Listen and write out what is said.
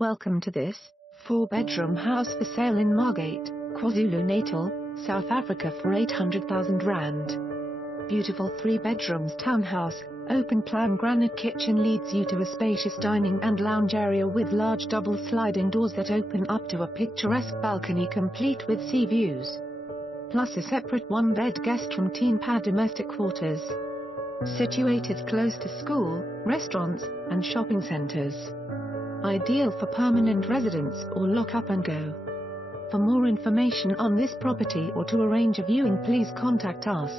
Welcome to this 4-bedroom house for sale in Margate, KwaZulu-Natal, South Africa for R800,000. Beautiful 3 bedrooms townhouse, open plan granite kitchen leads you to a spacious dining and lounge area with large double sliding doors that open up to a picturesque balcony complete with sea views. Plus a separate 1-bed guest room teen pad domestic quarters. Situated close to school, restaurants, and shopping centers. Ideal for permanent residence or lock up and go. For more information on this property or to arrange a viewing, please contact us.